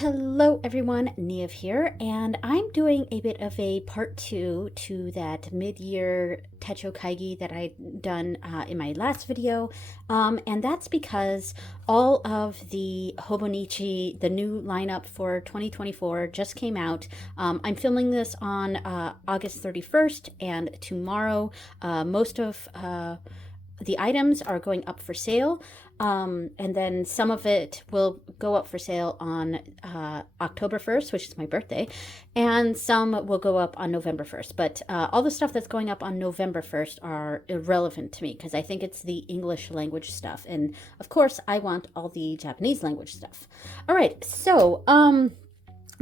Hello everyone, Niamh here, and I'm doing a bit of a part two to that mid-year Techo Kaigi that I'd done in my last video, and that's because all of the Hobonichi, the new lineup for 2024, just came out. I'm filming this on August 31st, and tomorrow most of the items are going up for sale. And then some of it will go up for sale on October 1st, which is my birthday, and some will go up on November 1st. But all the stuff that's going up on November 1st are irrelevant to me because I think it's the English language stuff. And of course, I want all the Japanese language stuff. All right, so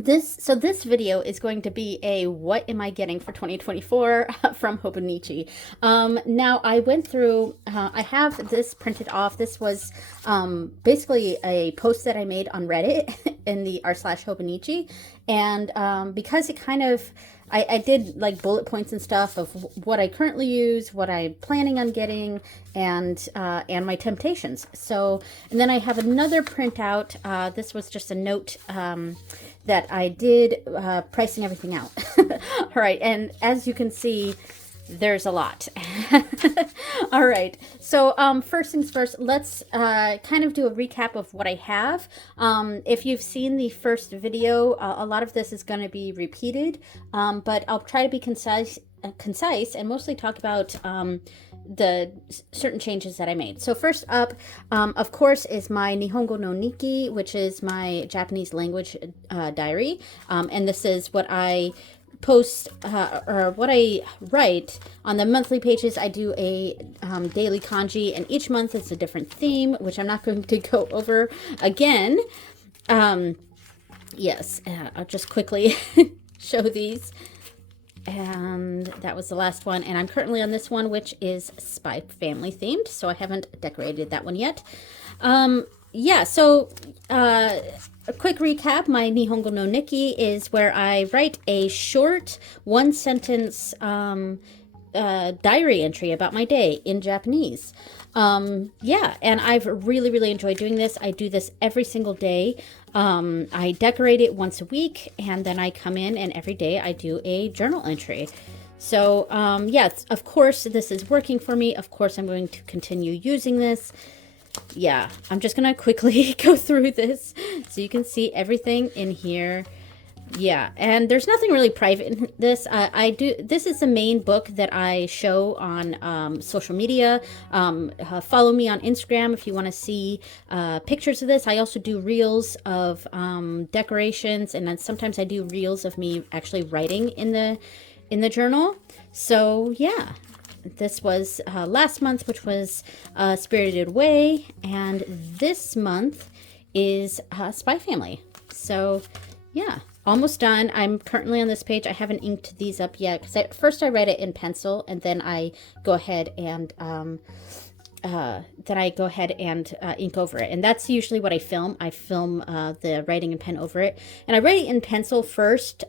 this video is going to be a what am I getting for 2024 from Hobonichi. Now I went through, I have this printed off. This was basically a post that I made on Reddit in the r/Hobonichi. And because it kind of, I did like bullet points and stuff of what I currently use, what I'm planning on getting, and my temptations. So, and then I have another printout. This was just a note that I did pricing everything out. All right, and as you can see, there's a lot. All right, so first things first, let's kind of do a recap of what I have. If you've seen the first video, a lot of this is going to be repeated, but I'll try to be concise and mostly talk about the certain changes that I made. So first up, of course, is my Nihongo no Nikki, which is my Japanese language diary. And this is what I post or what I write on the monthly pages. I do a daily kanji, and each month is a different theme, which I'm not going to go over again. Yes, I'll just quickly show these. And that was the last one, and I'm currently on this one, which is Spy Family themed, so I haven't decorated that one yet. Yeah, so a quick recap. My Nihongo no Nikki is where I write a short one-sentence diary entry about my day in Japanese. Yeah, and I've really enjoyed doing this. I do this every single day. I decorate it once a week, and then I come in and every day I do a journal entry. So, yeah, of course this is working for me. Of course I'm going to continue using this. Yeah, I'm just gonna quickly go through this so you can see everything in here. Yeah, and there's nothing really private in this. This is the main book that I show on social media. Follow me on Instagram if you want to see pictures of this. I also do reels of decorations, and then sometimes I do reels of me actually writing in the journal. So yeah, this was last month, which was Spirited Away, and this month is Spy Family. So yeah, almost done. I'm currently on this page. I haven't inked these up yet because first I write it in pencil, and then I go ahead and ink over it. And that's usually what I film. I film the writing and pen over it, and I write it in pencil first,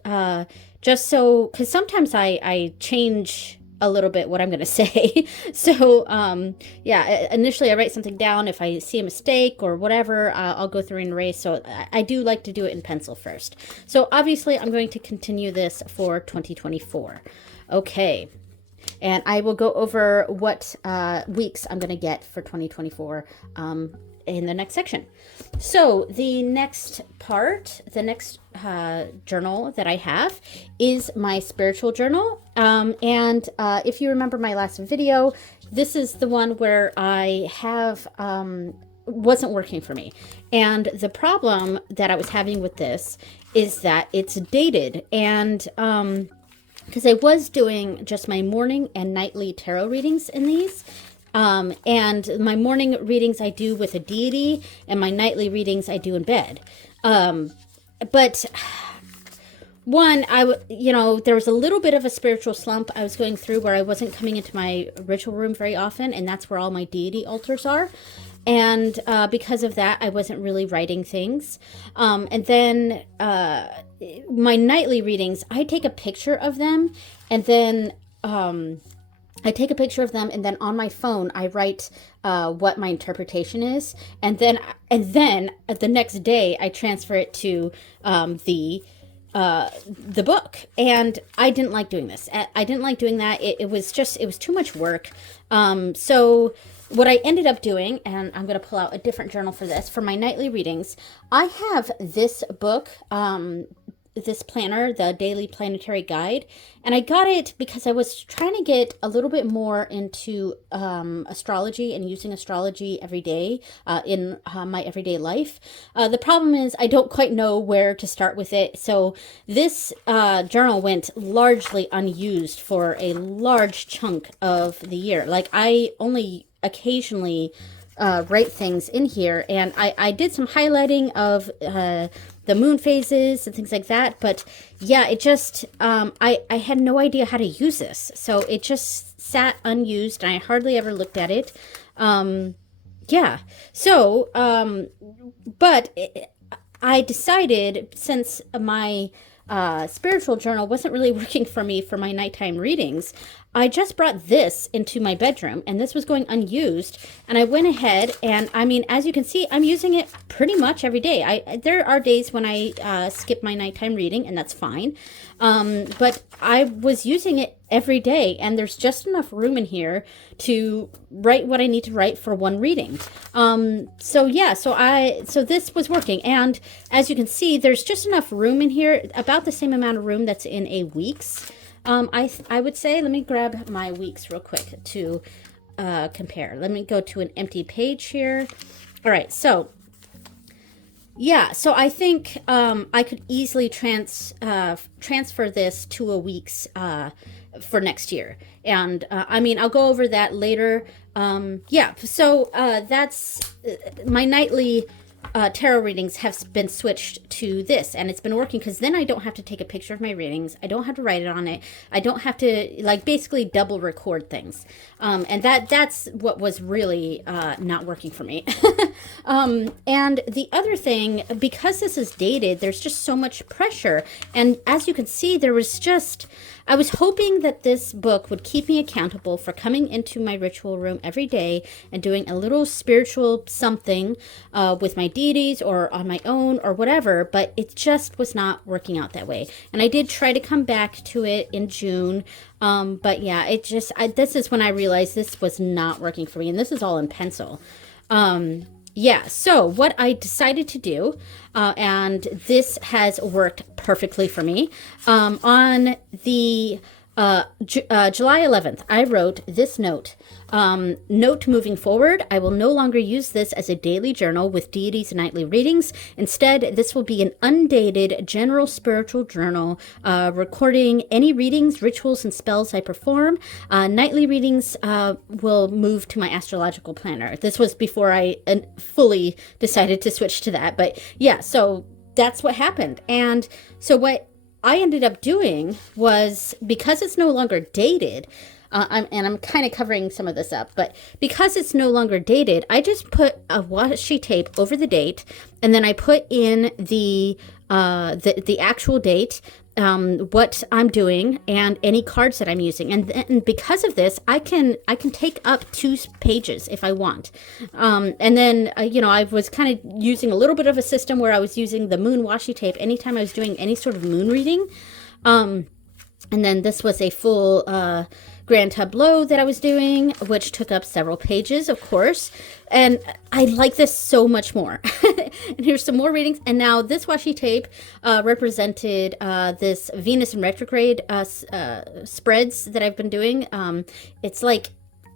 just so, because sometimes I change a little bit what I'm going to say. So, yeah, initially I write something down. If I see a mistake or whatever, I'll go through and erase. So I do like to do it in pencil first. So obviously I'm going to continue this for 2024. Okay. And I will go over what weeks I'm going to get for 2024 in the next section. So the next part, the next journal that I have is my spiritual journal. And if you remember my last video, this is the one where I have wasn't working for me. And the problem that I was having with this is that it's dated, and because I was doing just my morning and nightly tarot readings in these. And my morning readings I do with a deity, and my nightly readings I do in bed. But one, there was a little bit of a spiritual slump I was going through where I wasn't coming into my ritual room very often, and that's where all my deity altars are. And because of that, I wasn't really writing things. And then my nightly readings, I take a picture of them, and then I take a picture of them, and then on my phone I write what my interpretation is, and then the next day I transfer it to the book. And I didn't like doing this. I didn't like doing that. It was too much work. So what I ended up doing, and I'm going to pull out a different journal for this, for my nightly readings, I have this book, this planner, the Daily Planetary Guide, and I got it because I was trying to get a little bit more into astrology and using astrology every day in my everyday life. The problem is I don't quite know where to start with it, so this journal went largely unused for a large chunk of the year. Like, I only occasionally write things in here, and I did some highlighting of the moon phases and things like that, but yeah, it just I had no idea how to use this, so it just sat unused and I hardly ever looked at it. Yeah, so but I decided, since my spiritual journal wasn't really working for me for my nighttime readings, I just brought this into my bedroom, and this was going unused, and I went ahead and, I mean, as you can see, I'm using it pretty much every day. There are days when I skip my nighttime reading, and that's fine, but I was using it every day, and there's just enough room in here to write what I need to write for one reading. So yeah, so this was working, and as you can see, there's just enough room in here, about the same amount of room that's in a week's. I would say, let me grab my weeks real quick to compare. Let me go to an empty page here. All right, so yeah, so I think I could easily transfer this to a week's for next year. And I mean, I'll go over that later. Yeah, so that's my nightly tarot readings have been switched to this, and it's been working because then I don't have to take a picture of my readings. I don't have to write it on it. I don't have to, like, basically double record things. And that's what was really not working for me. And the other thing, because this is dated, there's just so much pressure. And as you can see, I was hoping that this book would keep me accountable for coming into my ritual room every day and doing a little spiritual something with my deities or on my own or whatever, but it just was not working out that way. And I did try to come back to it in June, but yeah, this is when I realized this was not working for me, and this is all in pencil. Yeah, so what I decided to do, and this has worked perfectly for me, on the July 11th, I wrote this note. Note moving forward, I will no longer use this as a daily journal with deities nightly readings. Instead, this will be an undated general spiritual journal, recording any readings, rituals, and spells I perform. Nightly readings will move to my astrological planner. This was before I fully decided to switch to that. But yeah, so that's what happened. And so what I ended up doing was, because it's no longer dated, I'm kind of covering some of this up, but because it's no longer dated, I just put a washi tape over the date, and then I put in the actual date, what I'm doing, and any cards that I'm using. And because of this, I can take up 2 pages if I want. And then, I was kind of using a little bit of a system where I was using the moon washi tape anytime I was doing any sort of moon reading. And then this was a full grand tableau that I was doing, which took up several pages, of course. And I like this so much more. And here's some more readings. And now this washi tape represented this Venus in retrograde spreads that I've been doing. It's like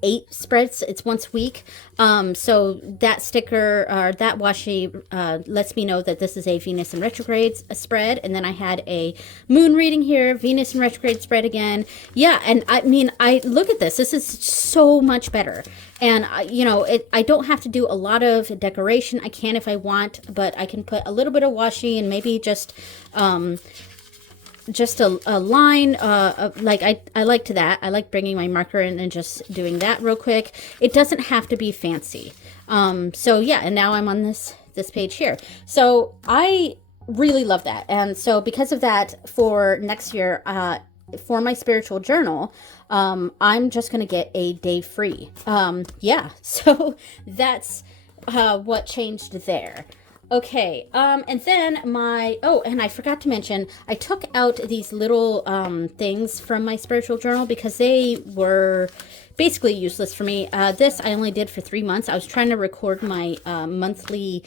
8 spreads. It's once a week. So that sticker, or that washi, lets me know that this is a Venus in retrograde spread. And then I had a moon reading here, Venus in retrograde spread again. Yeah, and I mean, I look at this. This is so much better. And, I don't have to do a lot of decoration. I can if I want, but I can put a little bit of washi and maybe just a line, like I liked that. I like bringing my marker in and just doing that real quick. It doesn't have to be fancy. So yeah, and now I'm on this page here. So I really love that. And so because of that, for next year, for my spiritual journal, I'm just going to get a day free. Yeah, so that's what changed there. Okay, and then and I forgot to mention, I took out these little things from my spiritual journal because they were basically useless for me. This I only did for 3 months. I was trying to record my monthly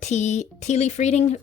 tea leaf reading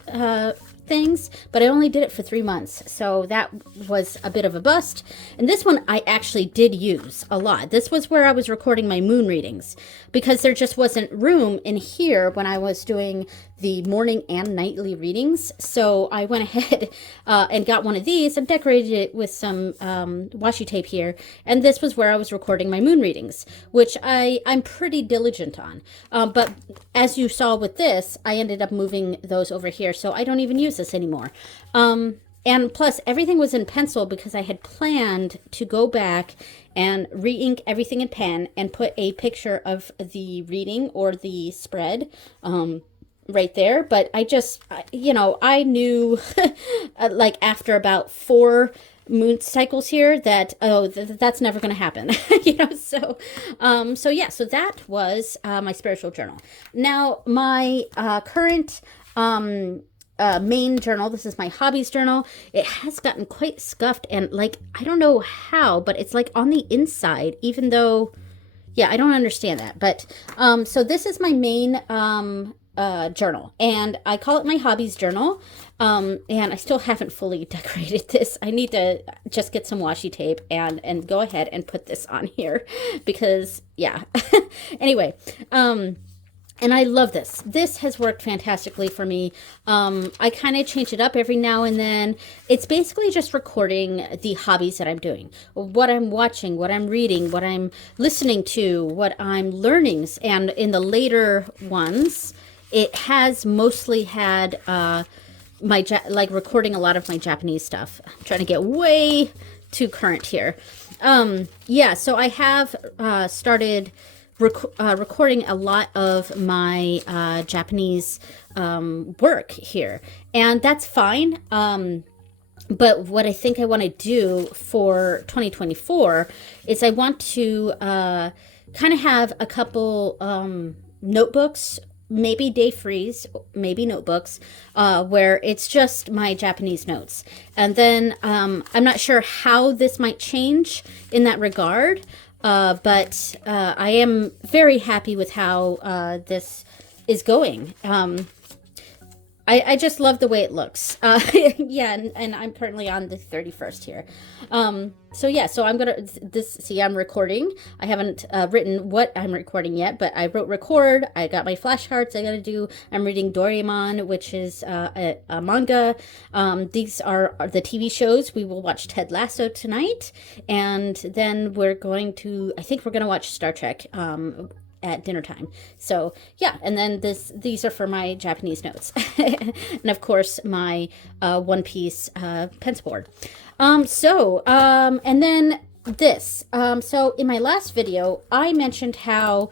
things, but I only did it for 3 months, so that was a bit of a bust. And this one I actually did use a lot. This was where I was recording my moon readings because there just wasn't room in here when I was doing the morning and nightly readings. So I went ahead and got one of these and decorated it with some washi tape here. And this was where I was recording my moon readings, which I'm pretty diligent on. But as you saw with this, I ended up moving those over here. So I don't even use this anymore. And plus everything was in pencil because I had planned to go back and re-ink everything in pen and put a picture of the reading or the spread right there. But I just, I knew like after about 4 moon cycles here that, that's never going to happen, so yeah, so that was my spiritual journal. Now my current main journal, this is my hobbies journal. It has gotten quite scuffed and like, I don't know how, but it's like on the inside, even though, yeah, I don't understand that. But so this is my main journal, and I call it my hobbies journal. And I still haven't fully decorated this. I need to just get some washi tape and go ahead and put this on here because, yeah. Anyway, and I love this. This has worked fantastically for me. I kind of change it up every now and then. It's basically just recording the hobbies that I'm doing, what I'm watching, what I'm reading, what I'm listening to, what I'm learning. And in the later ones, it has mostly had like recording a lot of my Japanese stuff. I'm trying to get way too current here. Yeah, so I have started recording a lot of my Japanese work here, and that's fine. But what I think I want to do for 2024 is I want to kind of have a couple notebooks, maybe day freeze, maybe notebooks, where it's just my Japanese notes. And then I'm not sure how this might change in that regard, but I am very happy with how this is going. I just love the way it looks. Yeah, and I'm currently on the 31st here. So yeah, so I'm gonna, I'm recording. I haven't written what I'm recording yet, but I wrote record. I got my flashcards I gotta do. I'm reading Doraemon, which is a manga. These are the TV shows. We will watch Ted Lasso tonight, and then I think we're gonna watch Star Trek at dinner time. So yeah, and then these are for my Japanese notes. And of course my One Piece pencil board. And then this. So in my last video, I mentioned how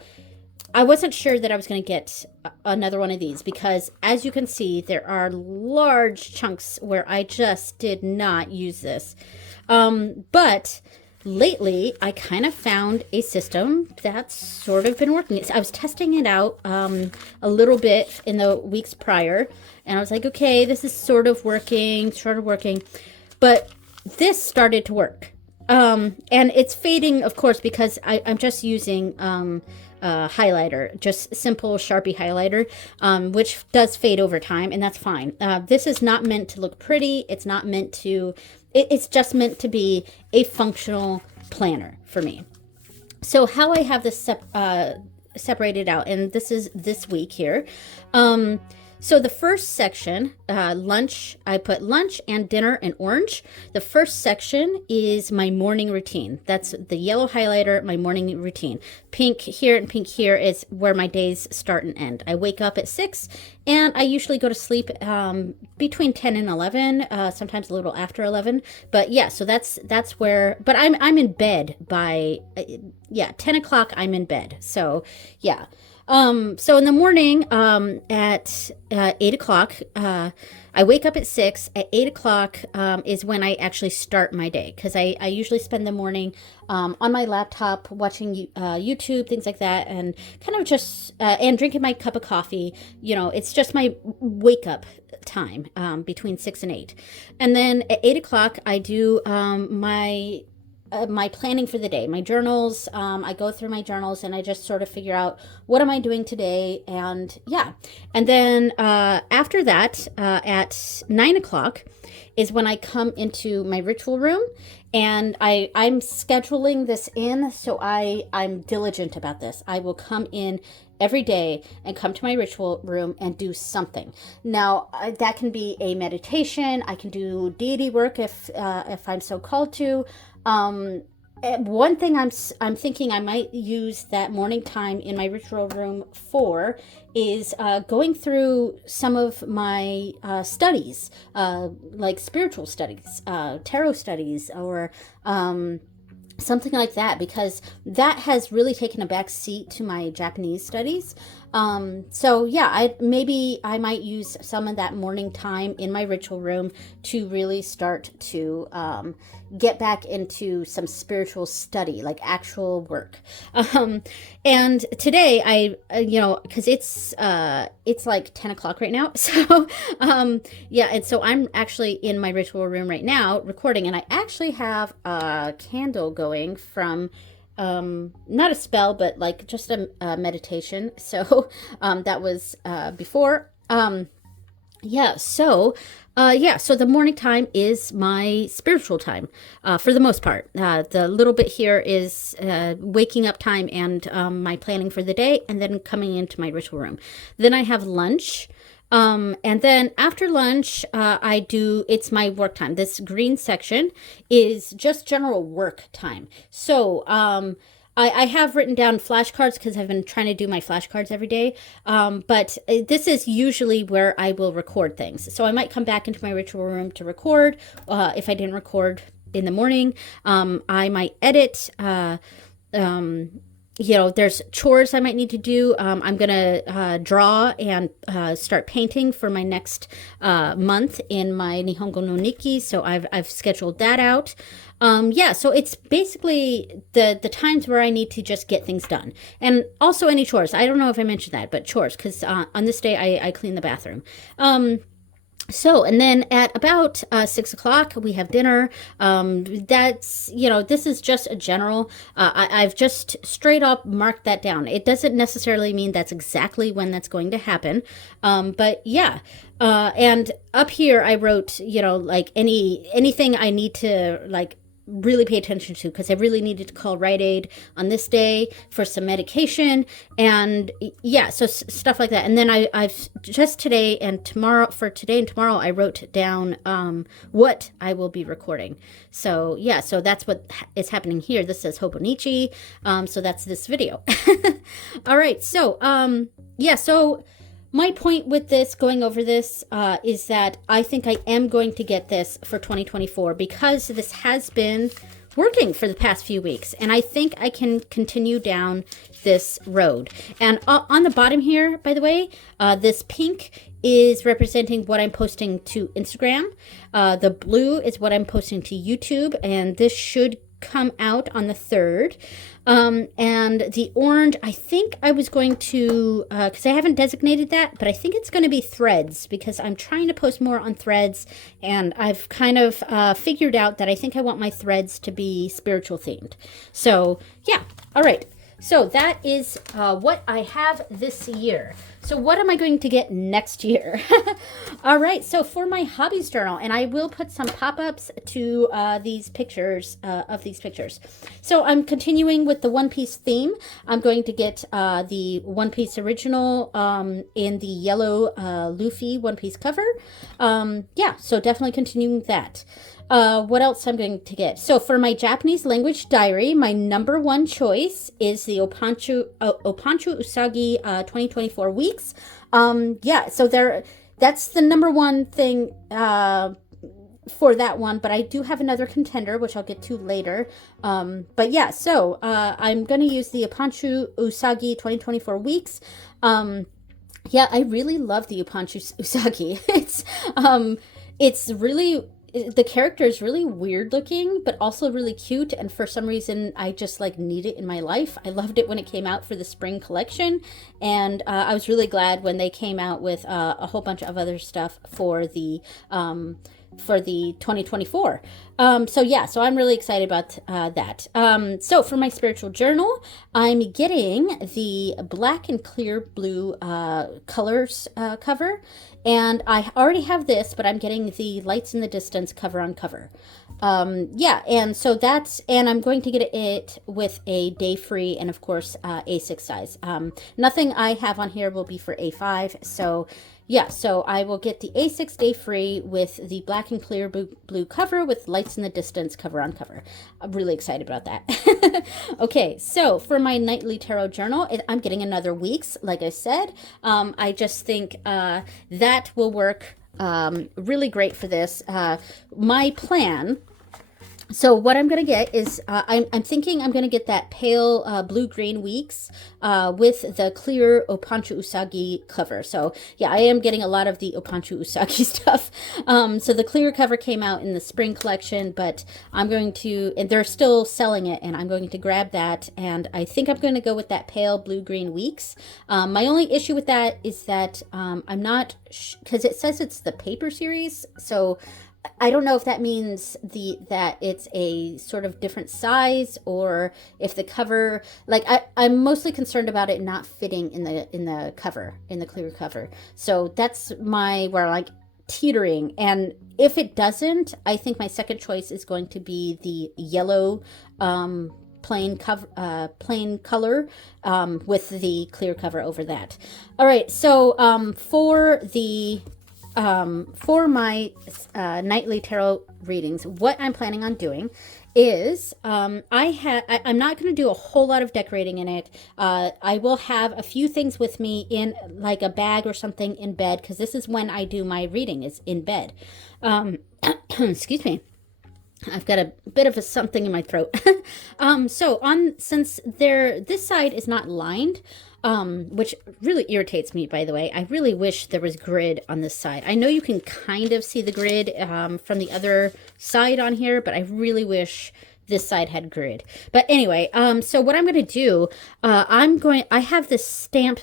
I wasn't sure that I was going to get another one of these because, as you can see, there are large chunks where I just did not use this. But lately, I kind of found a system that's sort of been working. I was testing it out a little bit in the weeks prior, and I was like, okay, this is sort of working. But this started to work. And it's fading, of course, because I'm just using highlighter, just simple Sharpie highlighter, which does fade over time, and that's fine. This is not meant to look pretty. It's not meant to... It's just meant to be a functional planner for me. So how I have this separated out, and this is this week here. So the first section, lunch, I put lunch and dinner in orange. The first section is my morning routine. That's the yellow highlighter, my morning routine. Pink here and pink here is where my days start and end. I wake up at 6 and I usually go to sleep between 10 and 11, sometimes a little after 11. But yeah, so that's where, but I'm in bed by, 10 o'clock I'm in bed. So yeah. So in the morning, at 8 o'clock, I wake up at 6. At 8 o'clock is when I actually start my day, because I usually spend the morning on my laptop watching YouTube, things like that, and kind of just and drinking my cup of coffee. It's just my wake up time between 6 and 8, and then at 8 o'clock I do my planning for the day, my journals. I go through my journals and I just sort of figure out what am I doing today, and yeah. And then after that, at 9 o'clock is when I come into my ritual room, and I'm scheduling this in, so I'm diligent about this. I will come in every day and come to my ritual room and do something. Now that can be a meditation. I can do deity work if I'm so called to. One thing I'm thinking I might use that morning time in my ritual room for is going through some of my studies, like spiritual studies, tarot studies, or something like that, because that has really taken a back seat to my Japanese studies. So yeah, I might use some of that morning time in my ritual room to really start to get back into some spiritual study, like actual work. And today because it's like 10 o'clock right now. So yeah, and so I'm actually in my ritual room right now recording, and I actually have a candle going from not a spell, but like just a meditation. So that was before. So the morning time is my spiritual time for the most part. The little bit here is waking up time and my planning for the day, and then coming into my ritual room. Then I have lunch. And then after lunch, it's my work time. This green section is just general work time. So, I have written down flashcards because I've been trying to do my flashcards every day. But this is usually where I will record things. So I might come back into my ritual room to record. If I didn't record in the morning, I might edit, there's chores I might need to do. I'm going to draw and start painting for my next month in my Nihongo no Nikki. So I've scheduled that out. So it's basically the times where I need to just get things done. And also any chores. I don't know if I mentioned that, but chores, because on this day I clean the bathroom. And then at about 6 o'clock, we have dinner. This is just a general, I've just straight up marked that down. It doesn't necessarily mean that's exactly when that's going to happen. But yeah. And up here I wrote, like anything I need to really pay attention to, because I really needed to call Rite Aid on this day for some medication, and yeah, so stuff like that. And then I've just today and tomorrow I wrote down what I will be recording. So yeah, so that's what is happening here. This says Hobonichi, so that's this video. All right, so so my point with this, going over this, is that I think I am going to get this for 2024, because this has been working for the past few weeks, and I think I can continue down this road. And on the bottom here, by the way, this pink is representing what I'm posting to Instagram. The blue is what I'm posting to YouTube, and this should come out on the 3rd. And the orange, I think I was going to, because I haven't designated that, but I think it's going to be Threads, because I'm trying to post more on Threads, and I've kind of figured out that I think I want my Threads to be spiritual themed. So yeah, all right. So that is what I have this year. So what am I going to get next year? All right, so for my hobbies journal, and I will put some pop-ups to these pictures, of these pictures. So I'm continuing with the One Piece theme. I'm going to get the One Piece original in the yellow Luffy One Piece cover. So definitely continuing that. What else I'm going to get? So for my Japanese language diary, my number one choice is the Opanchu Usagi 2024 weeks. That's the number one thing for that one, but I do have another contender, which I'll get to later. But yeah, so I'm going to use the Opanchu Usagi 2024 weeks. Yeah, I really love the Upanchu Usagi. It's really, the character is really weird looking, but also really cute. And for some reason, I just like need it in my life. I loved it when it came out for the spring collection. And I was really glad when they came out with a whole bunch of other stuff for the 2024. So yeah, so I'm really excited about that. So for my spiritual journal, I'm getting the black and clear blue colors cover. And I already have this, but I'm getting the Lights in the Distance cover on cover. Yeah, and so that's, and I'm going to get it with a day free and of course A6 size. Nothing I have on here will be for A5, so yeah, so I will get the A6 day free with the black and clear blue cover with Lights in the Distance cover on cover. I'm really excited about that. Okay, so for my nightly tarot journal, I'm getting another week's, like I said. I just think that will work really great for this. My plan, so what I'm going to get is, I'm thinking I'm going to get that pale blue-green weeks with the clear Opanchu Usagi cover. So yeah, I am getting a lot of the Opanchu Usagi stuff. So the clear cover came out in the spring collection, but I'm going to, and they're still selling it, and I'm going to grab that, and I think I'm going to go with that pale blue-green weeks. My only issue with that is that I'm not, because it says it's the paper series, so I don't know if that means that it's a sort of different size, or if the cover, like I'm mostly concerned about it not fitting in the cover, in the clear cover. So that's where I'm like teetering. And if it doesn't, I think my second choice is going to be the yellow plain color with the clear cover over that. All right, so for my nightly tarot readings, what I'm planning on doing is I'm not going to do a whole lot of decorating in it. I will have a few things with me in like a bag or something in bed, because this is when I do my reading, is in bed. Excuse me. I've got a bit of something in my throat. Since this side is not lined, which really irritates me, by the way. I really wish there was grid on this side. I know you can kind of see the grid from the other side on here, but I really wish this side had grid. But anyway, so what I'm going to do, I have this stamp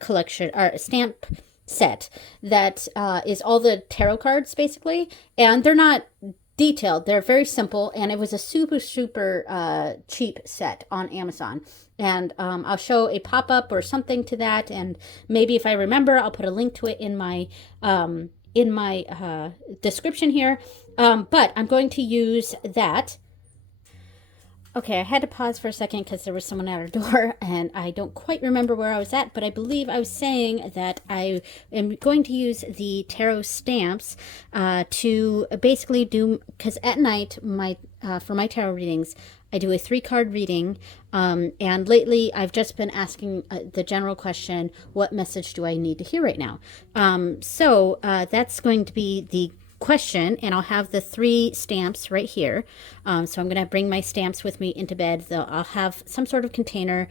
collection, or stamp set that is all the tarot cards, basically, and they're not detailed. They're very simple, and it was a super cheap set on Amazon. And I'll show a pop-up or something to that, and maybe if I remember, I'll put a link to it in my description here. But I'm going to use that. Okay, I had to pause for a second because there was someone at our door, and I don't quite remember where I was at, but I believe I was saying that I am going to use the tarot stamps to basically do, because at night, for my tarot readings, I do a 3-card reading, and lately I've just been asking the general question, what message do I need to hear right now? So that's going to be the question, and I'll have the 3 stamps right here. So I'm going to bring my stamps with me into bed. I'll have some sort of container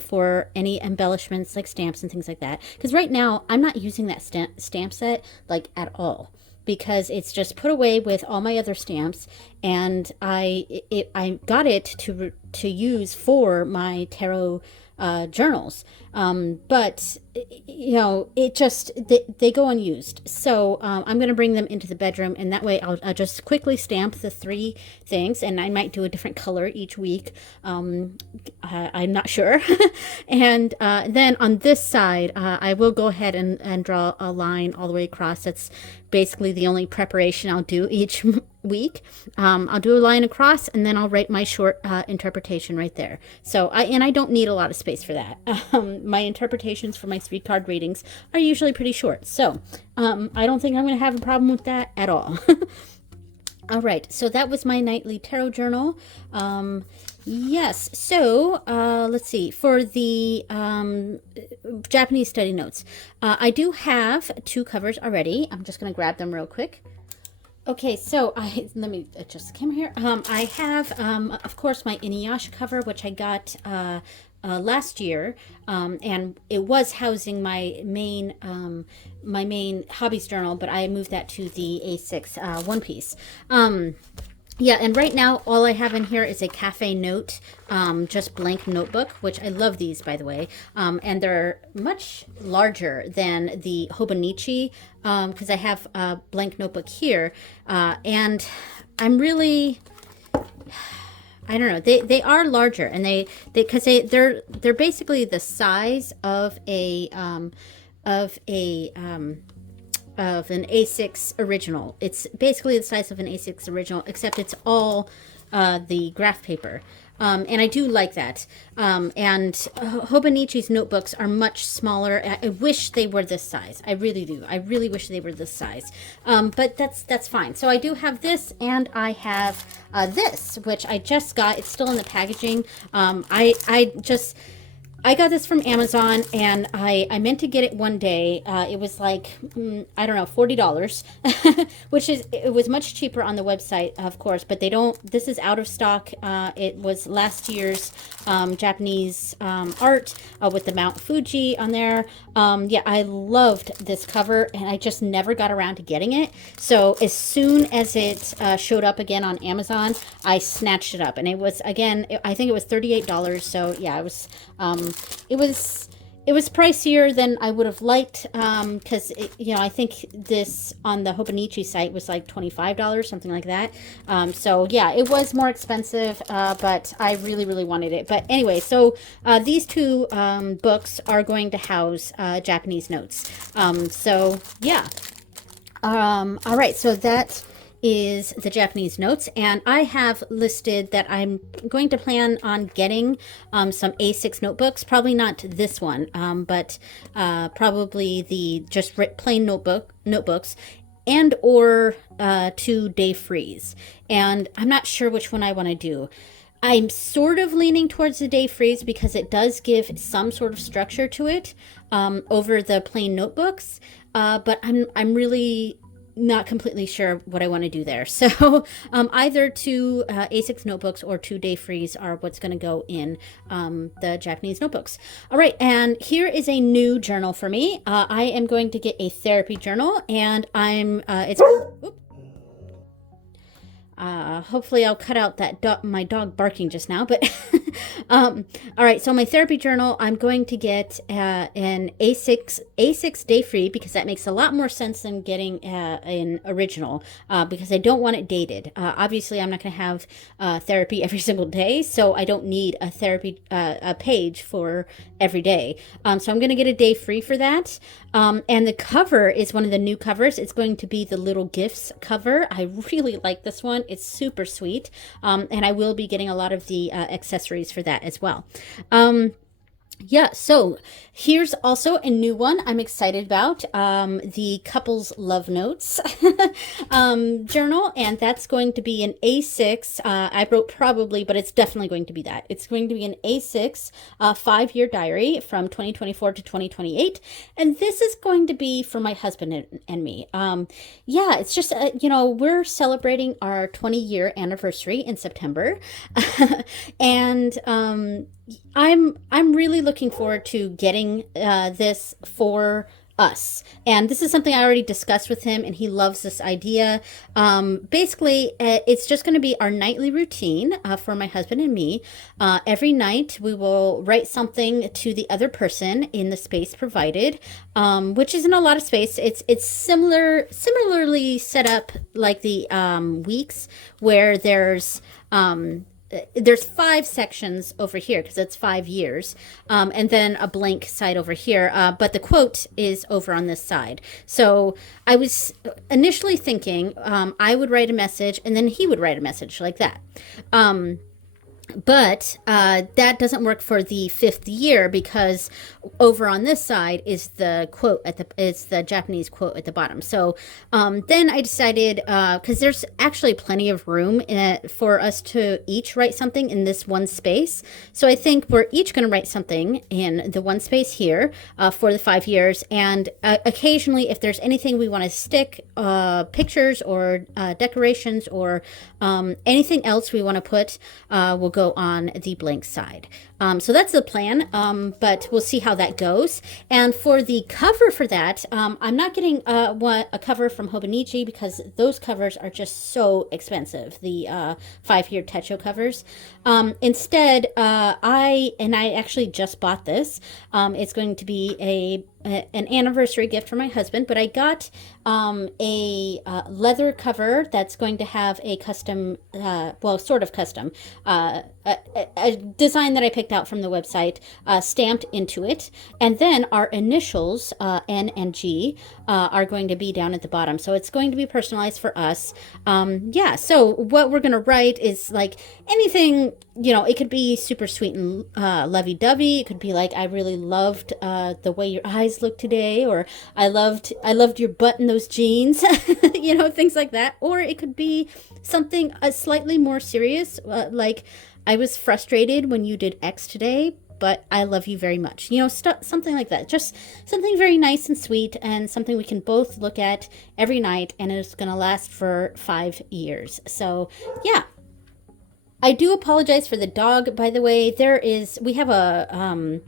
for any embellishments like stamps and things like that. Because right now I'm not using that stamp set like at all, because it's just put away with all my other stamps, and I got it to use for my tarot journals, but you know, it just they go unused. So I'm going to bring them into the bedroom, and that way I'll just quickly stamp the 3 things, and I might do a different color each week. I'm not sure. And then on this side, I will go ahead and draw a line all the way across. That's basically the only preparation I'll do each week. I'll do a line across, and then I'll write my short interpretation right there. So I don't need a lot of space for that. My interpretations for my 3-card readings are usually pretty short, so I don't think I'm going to have a problem with that at all. All right, so that was my nightly tarot journal. Yes, so let's see, for the Japanese study notes, I do have 2 covers already. I'm just going to grab them real quick. Okay, so let me adjust the camera here. I have, of course, my Inuyasha cover, which I got last year, and it was housing my main hobbies journal, but I moved that to the A6 One Piece. Yeah, and right now all I have in here is a cafe note, just blank notebook, which I love these, by the way. And they're much larger than the Hobonichi, because I have a blank notebook here. And I'm really, I don't know, they are larger, and they're basically the size of a of an A6 original. It's basically the size of an A6 original, except it's all the graph paper. And I do like that. And Hobonichi's notebooks are much smaller. I wish they were this size. I really do. I really wish they were this size. But that's fine. So I do have this, and I have this, which I just got. It's still in the packaging. I got this from Amazon, and I meant to get it one day. It was like, I don't know, $40, which it was much cheaper on the website, of course, but this is out of stock. It was last year's Japanese art with the Mount Fuji on there. Yeah, I loved this cover, and I just never got around to getting it. So as soon as it showed up again on Amazon, I snatched it up, and it was, again, I think it was $38. So yeah, it was pricier than I would have liked, because I think this on the Hobonichi site was like $25, something like that. So yeah, it was more expensive, but I really, really wanted it. But anyway, so these two books are going to house Japanese notes. So yeah. All right, so that is the Japanese notes, and I have listed that I'm going to plan on getting some A6 notebooks, probably not this one, but probably the just plain notebooks, and or 2-day freeze. And I'm not sure which one I want to do. I'm sort of leaning towards the day freeze because it does give some sort of structure to it over the plain notebooks, but I'm really not completely sure what I want to do there. So either two A6 notebooks or 2-day freeze are what's going to go in the Japanese notebooks. All right, and here is a new journal for me. I am going to get a therapy journal, and hopefully I'll cut out that my dog barking just now, but all right, so my therapy journal, I'm going to get an A6 day free, because that makes a lot more sense than getting an original, because I don't want it dated. Obviously I'm not going to have therapy every single day, so I don't need a therapy a page for every day. So I'm going to get a day free for that. And the cover is one of the new covers. It's going to be the little gifts cover. I really like this one. It's super sweet. And I will be getting a lot of the accessories for that as well. Yeah, so here's also a new one I'm excited about, the Couples Love Notes journal, and that's going to be an A6. I wrote probably, but it's definitely going to be that. It's going to be an A6 5-year diary from 2024 to 2028, and this is going to be for my husband and me. Yeah, it's just, we're celebrating our 20-year anniversary in September, and I'm really looking forward to getting this for us. And this is something I already discussed with him, and he loves this idea. Basically, it's just going to be our nightly routine for my husband and me. Every night, we will write something to the other person in the space provided, which isn't a lot of space. It's similarly set up like the weeks, where there's 5 sections over here because it's 5 years, and then a blank side over here, but the quote is over on this side. So I was initially thinking I would write a message, and then he would write a message like that. But that doesn't work for the 5th year, because over on this side is the quote at the is the Japanese quote at the bottom. So then I decided, because there's actually plenty of room for us to each write something in this one space. So I think we're each going to write something in the one space here for the 5 years. And occasionally, if there's anything we want to stick, pictures or decorations or anything else we want to put, will go on the blank side. So that's the plan, but we'll see how that goes. And for the cover for that, I'm not getting a cover from Hobonichi, because those covers are just so expensive, the 5-year Techo covers. Instead, I actually just bought this. It's going to be an anniversary gift for my husband, but I got a leather cover that's going to have a custom, well, sort of custom, a design that I picked out from the website, stamped into it. And then our initials, N and G, are going to be down at the bottom. So it's going to be personalized for us. Yeah, so what we're going to write is like anything, it could be super sweet and lovey-dovey. It could be like, I really loved the way your eyes look today, or I loved your butt in those jeans, things like that. Or it could be something slightly more serious, like, I was frustrated when you did X today, but I love you very much. Something like that. Just something very nice and sweet, and something we can both look at every night, and it's going to last for 5 years. So, yeah. I do apologize for the dog, by the way. We have a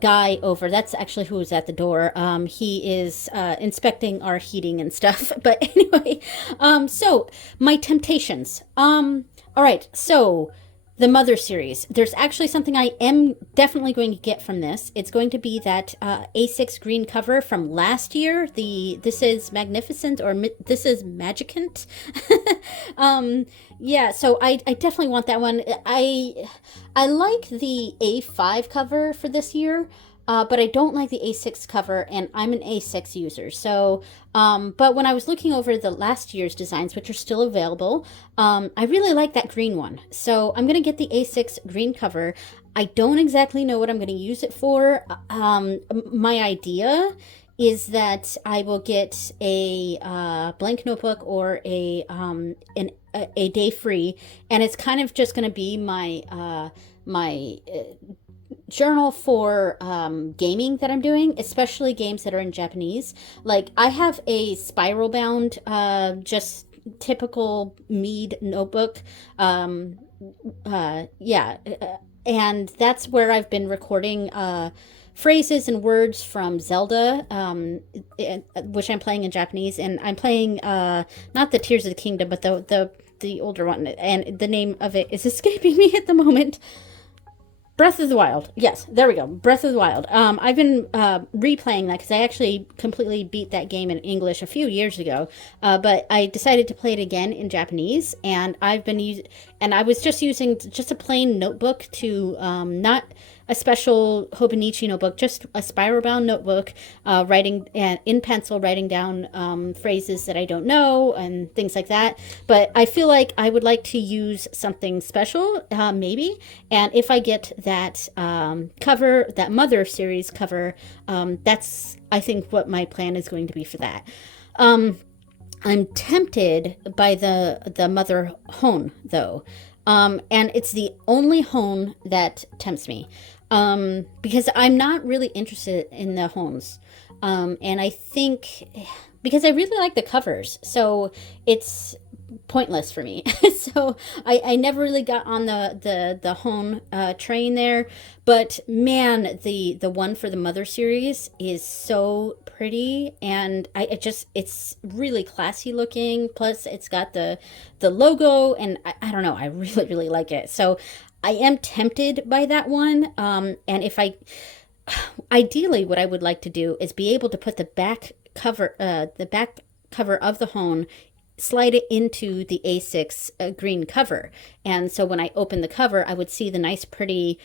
guy over. That's actually who's at the door. He is inspecting our heating and stuff. But anyway, so my temptations. All right, so the Mother series. There's actually something I am definitely going to get from this. It's going to be that A6 green cover from last year. This is Magnificent, or this is Magicant. Yeah, so I definitely want that one. I like the A5 cover for this year. But I don't like the A6 cover, and I'm an A6 user. So, but when I was looking over the last year's designs, which are still available, I really like that green one. So I'm going to get the A6 green cover. I don't exactly know what I'm going to use it for. My idea is that I will get a blank notebook or a day free, and it's kind of just going to be my journal for gaming that I'm doing, especially games that are in Japanese. Like, I have a spiral bound, just typical Mead notebook. Yeah, and that's where I've been recording phrases and words from Zelda, which I'm playing in Japanese, and I'm playing not the Tears of the Kingdom, but the older one, and the name of it is escaping me at the moment. Breath of the Wild. Yes, there we go. Breath of the Wild. I've been replaying that because I actually completely beat that game in English a few years ago. But I decided to play it again in Japanese, and I was just using just a plain notebook to not a special Hobonichi notebook, just a spiral bound notebook, writing in pencil, writing down phrases that I don't know and things like that. But I feel like I would like to use something special, maybe. And if I get that cover, that Mother series cover, that's, I think, what my plan is going to be for that. I'm tempted by the Mother Hone, though. And it's the only Hone that tempts me. Because I'm not really interested in the Hones. And I think because I really like the covers, so it's pointless for me. So I never really got on the Hone train there. But man, the one for the Mother series is so pretty, and it's really classy looking. Plus, it's got the logo, and I don't know, I really, really like it. So I am tempted by that one. And ideally, what I would like to do is be able to put the back cover of the Hone, slide it into the A6 green cover. And so when I open the cover, I would see the nice, pretty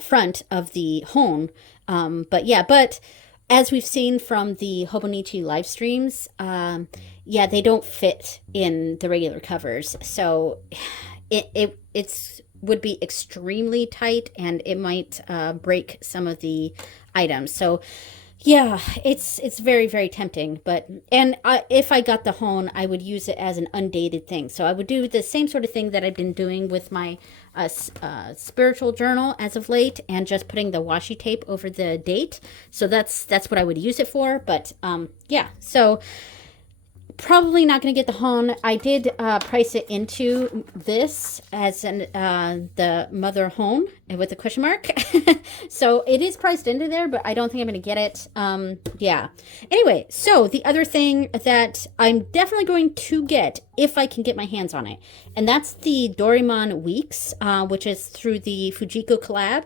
front of the Hone. But as we've seen from the Hobonichi live streams, they don't fit in the regular covers. So it's would be extremely tight and it might break some of the items. So yeah, it's very, very tempting, but if I got the hone, I would use it as an undated thing. So I would do the same sort of thing that I've been doing with my spiritual journal as of late, and just putting the washi tape over the date. So that's what I would use it for. But yeah, so probably not going to get the hone. I did price it into this as the mother hone with the question mark. So it is priced into there, but I don't think I'm going to get it. Yeah. Anyway, so the other thing that I'm definitely going to get, if I can get my hands on it, and that's the Doraemon Weeks, which is through the Fujiko collab.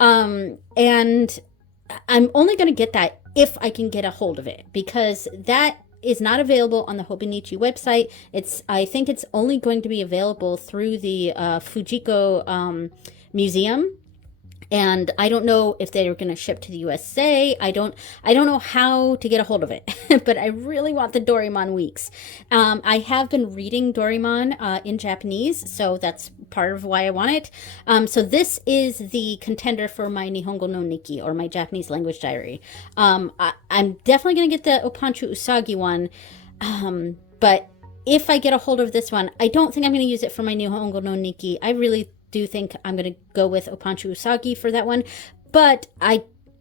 And I'm only going to get that if I can get a hold of it, because that is not available on the Hobonichi website. I think it's only going to be available through the Fujiko museum. And I don't know if they're going to ship to the USA. I don't know how to get a hold of it, but I really want the Doraemon Weeks. I have been reading Doraemon in Japanese, so that's part of why I want it. So this is the contender for my Nihongo no Nikki, or my Japanese language diary. I'm definitely going to get the Opanchu Usagi one, but if I get a hold of this one, I don't think I'm going to use it for my Nihongo no Nikki. I really do think I'm going to go with Opanchu Usagi for that one. But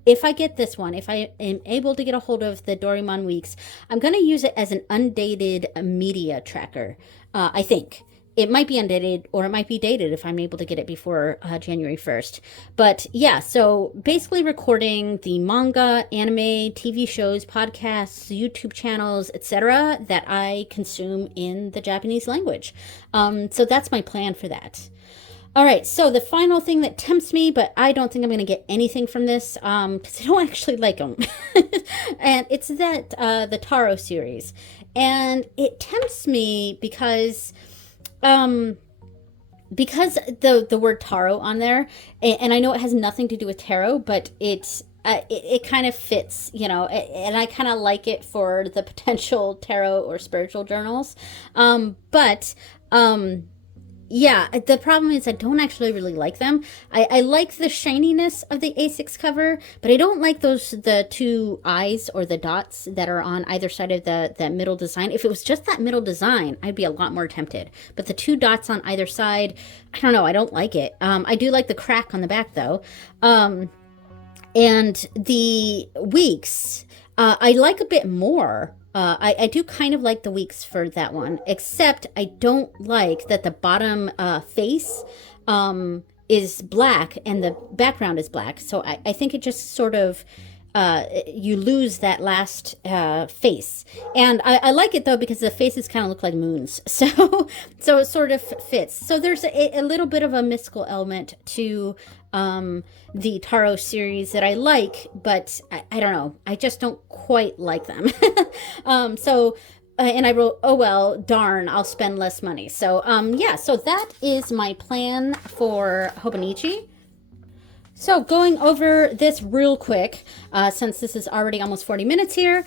if I get this one, if I am able to get a hold of the Doraemon Weeks, I'm going to use it as an undated media tracker. I think it might be undated, or it might be dated if I'm able to get it before January 1st. But yeah, so basically recording the manga, anime, TV shows, podcasts, YouTube channels, etc. that I consume in the Japanese language. So that's my plan for that. All right, so the final thing that tempts me, but I don't think I'm going to get anything from this, because I don't actually like them, and it's that the Taro series, and it tempts me because the word Taro on there, and I know it has nothing to do with tarot, but it kind of fits, and I kind of like it for the potential tarot or spiritual journals, yeah, the problem is I don't actually really like them. I like the shininess of the A6 cover, but I don't like the two eyes or the dots that are on either side of that middle design. If it was just that middle design, I'd be a lot more tempted. But the two dots on either side, I don't know, I don't like it. I do like the crack on the back though. And the weeks, I like a bit more. I do kind of like the weeks for that one, except I don't like that the bottom face is black and the background is black. So I think it just sort of, you lose that last face. And I like it though, because the faces kind of look like moons. So it sort of fits. So there's a little bit of a mystical element to the Taro series that I like, but I don't know. I just don't quite like them. And I wrote, oh well, darn, I'll spend less money. So yeah, so that is my plan for Hobonichi. So going over this real quick, since this is already almost 40 minutes here.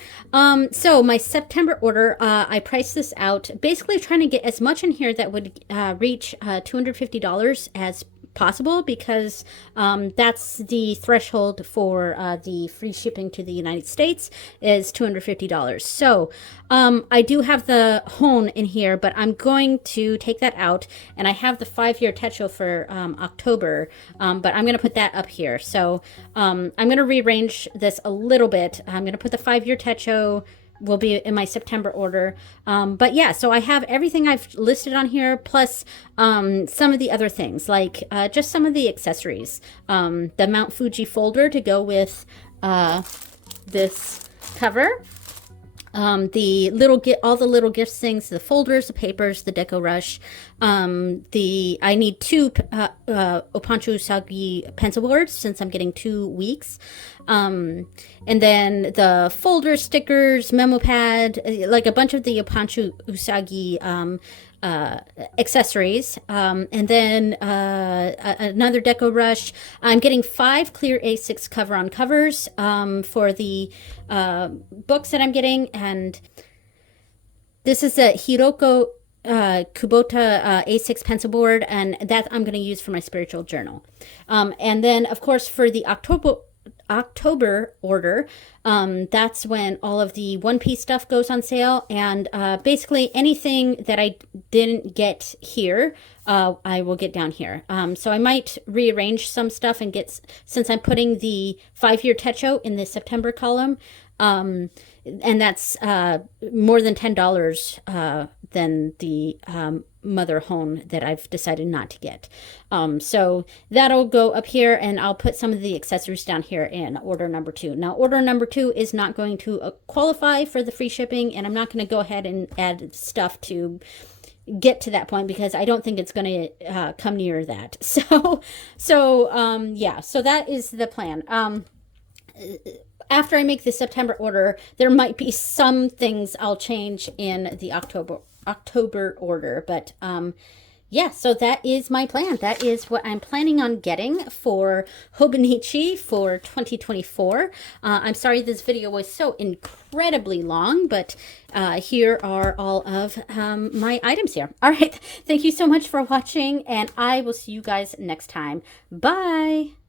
So my September order, I priced this out, basically trying to get as much in here that would reach $250 as possible, because that's the threshold for the free shipping to the United States is $250. So I do have the hone in here, but I'm going to take that out, and I have the 5-year techo for October, but I'm going to put that up here. So I'm going to rearrange this a little bit. I'm going to put the 5-year techo will be in my September order. But yeah, so I have everything I've listed on here, plus some of the other things, like just some of the accessories. The Mount Fuji folder to go with this cover. All the little gift things, the folders, the papers, the Deco Rush. I need 2 Opanchu Usagi pencil boards, since I'm getting 2 weeks. And then the folder, stickers, memo pad, like a bunch of the Opanchu Usagi accessories, and then another Deco Rush. I'm getting 5 clear A6 cover-on covers for the books that I'm getting, and this is a Kubota A6 pencil board, and that I'm going to use for my spiritual journal. And then, of course, for the October order, that's when all of the one-piece stuff goes on sale, and basically anything that I didn't get here, I will get down here. So I might rearrange some stuff and get, since I'm putting the 5-year Techo in the September column, and that's more than $10 than the mother hone that I've decided not to get. So that'll go up here, and I'll put some of the accessories down here in order number 2. Now, order number 2 is not going to qualify for the free shipping, and I'm not going to go ahead and add stuff to get to that point because I don't think it's going to come near that. Yeah, so that is the plan. After I make the September order, there might be some things I'll change in the October order, but yeah, so that is my plan. That is what I'm planning on getting for Hobonichi for 2024. I'm sorry this video was so incredibly long, but here are all of my items here. All right, thank you so much for watching, and I will see you guys next time. Bye!